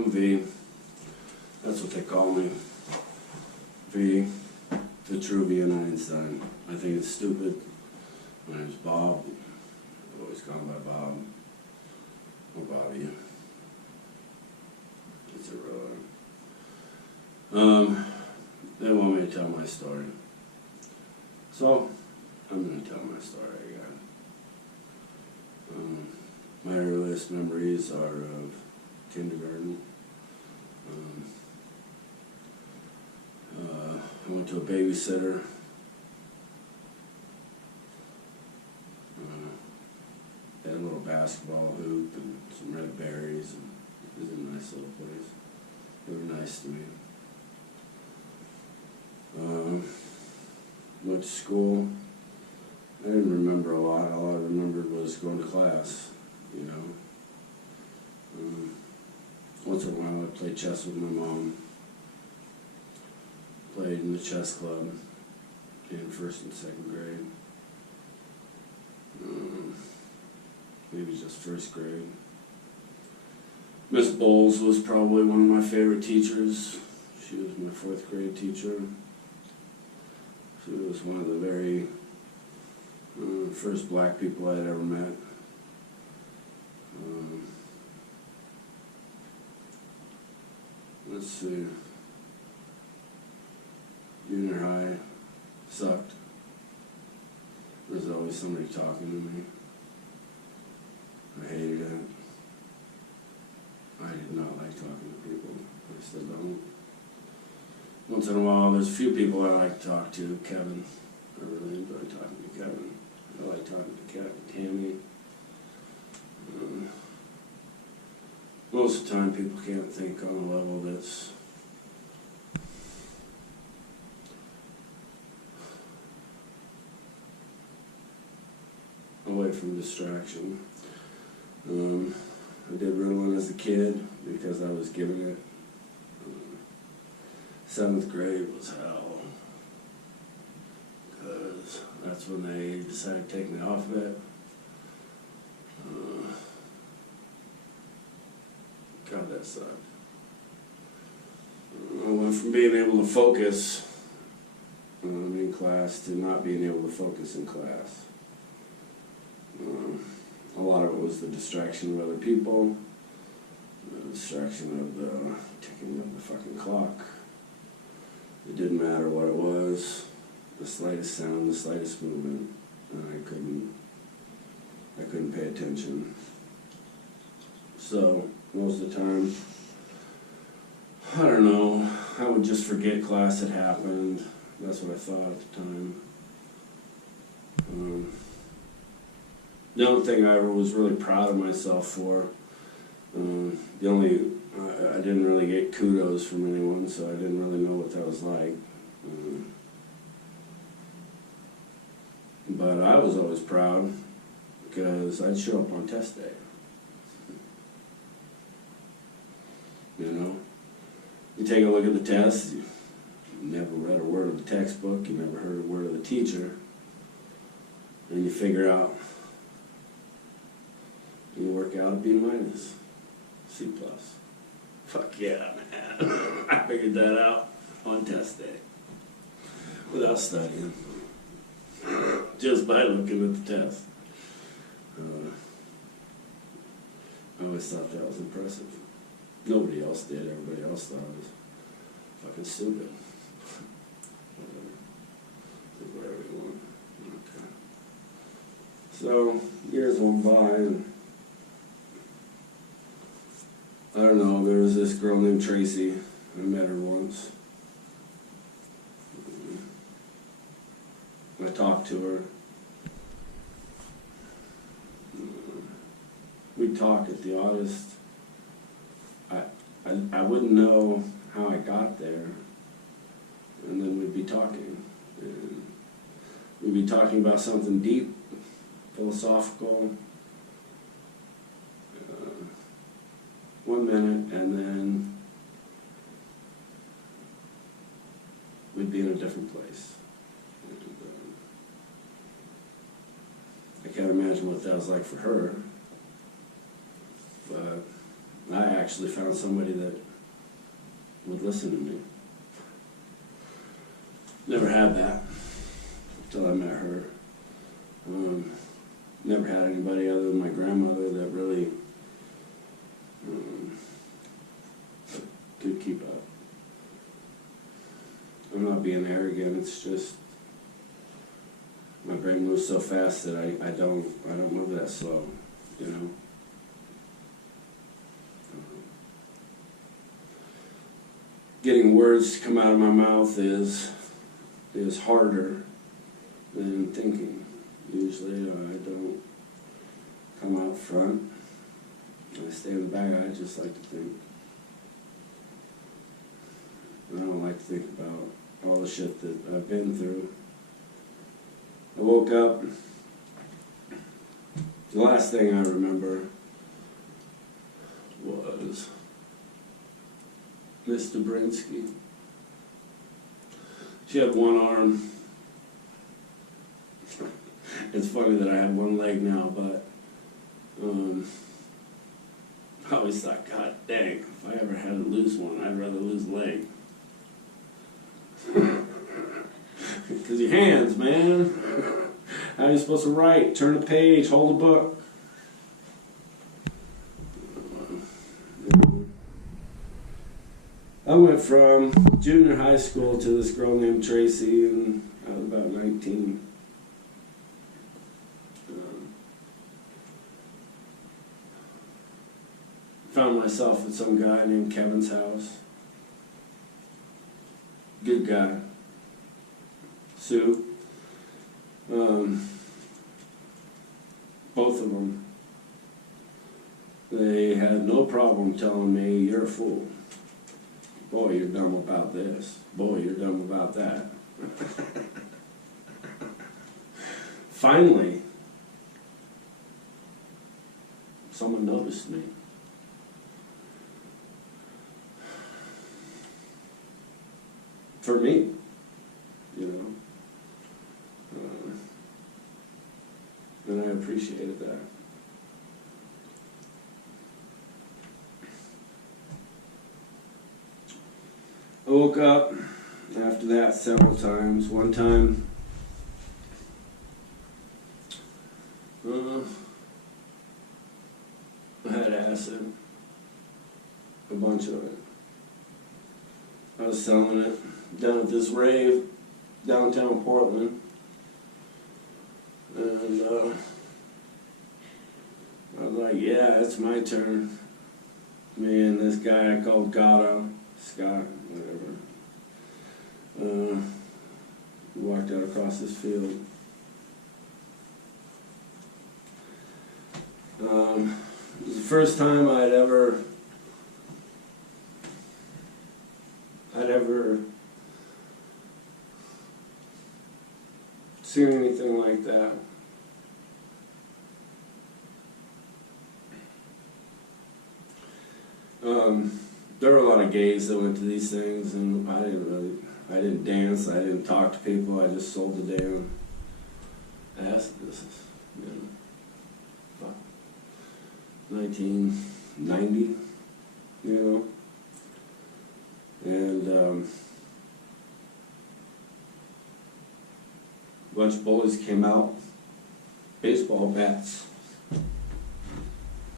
I'm V. That's what they call me. V. Vitruvian Einstein. I think it's stupid. My name's Bob. I've always gone by Bob. Or Bobby. It's irrelevant. They want me to tell my story. So, I'm going to tell my story again. My earliest memories are of kindergarten. I went to a babysitter. Had a little basketball hoop and some red berries. And it was a nice little place. They were nice to me. Went to school. I didn't remember a lot. All I remembered was going to class, you know. Once in a while I played chess with my mom. Played in the chess club in first and second grade. Maybe just first grade. Miss Bowles was probably one of my favorite teachers. She was my fourth grade teacher. She was one of the very first black people I had ever met. Let's see. Junior high sucked. There was always somebody talking to me. I hated it. I did not like talking to people. I still don't. Once in a while, there's a few people I like to talk to. Kevin. I really enjoy talking to Kevin. I like talking to Tammy. Most of the time, people can't think on a level that's away from distraction. I did Ritalin as a kid because I was given it. 7th grade was hell, because that's when they decided to take me off of it. God, that sucked. I went from being able to focus in class to not being able to focus in class. A lot of it was the distraction of other people, the distraction of the ticking of the fucking clock. It didn't matter what it was, the slightest sound, the slightest movement, and I couldn't pay attention. So, most of the time, I don't know, I would just forget class had happened. That's what I thought at the time. The only thing I ever was really proud of myself for, I didn't really get kudos from anyone, so I didn't really know what that was like. But I was always proud because I'd show up on test day. You know? You take a look at the test, you never read a word of the textbook, you never heard a word of the teacher, and you figure out, you work out a B-, C+. Fuck yeah, man. I figured that out on test day. Without studying. Just by looking at the test. I always thought that was impressive. Nobody else did. Everybody else thought it was fucking stupid. Whatever. Do whatever you want. Okay. So, years went by, and I don't know, there was this girl named Tracy. I met her once. I talked to her. We'd talk at the August. I wouldn't know how I got there, and then we'd be talking. And we'd be talking about something deep, philosophical, 1 minute, and then we'd be in a different place. And, I can't imagine what that was like for her, but I actually found somebody that would listen to me. Never had that until I met her. Never had anybody other than my grandmother that really could keep up. I'm not being arrogant, it's just my brain moves so fast that I don't move that slow, you know. Getting words to come out of my mouth is harder than thinking. Usually I don't come out front. I stay in the back. I just like to think. I don't like to think about all the shit that I've been through. I woke up. The last thing I remember was Miss Dobrinsky. She had one arm. It's funny that I have one leg now, but I always thought, God dang, if I ever had to lose one, I'd rather lose a leg. Because your hands, man. How are you supposed to write? Turn a page, hold a book. I went from junior high school to this girl named Tracy, and I was about 19. Found myself at some guy named Kevin's house. Good guy. Sue. Both of them. They had no problem telling me, you're a fool. Boy, you're dumb about this. Boy, you're dumb about that. Finally, someone noticed me. For me, you know. And I appreciated that. I woke up after that several times. One time, I had acid, a bunch of it. I was selling it down at this rave, downtown Portland. And I was like, yeah, it's my turn. Me and this guy I called Gatto, Scott, whatever. We walked out across this field. It was the first time I'd ever seen anything like that. There were a lot of gays that went to these things, and I didn't dance, I didn't talk to people, I just sold the damn acid. This is, you know, 1990, you know, and a bunch of boys came out, baseball bats.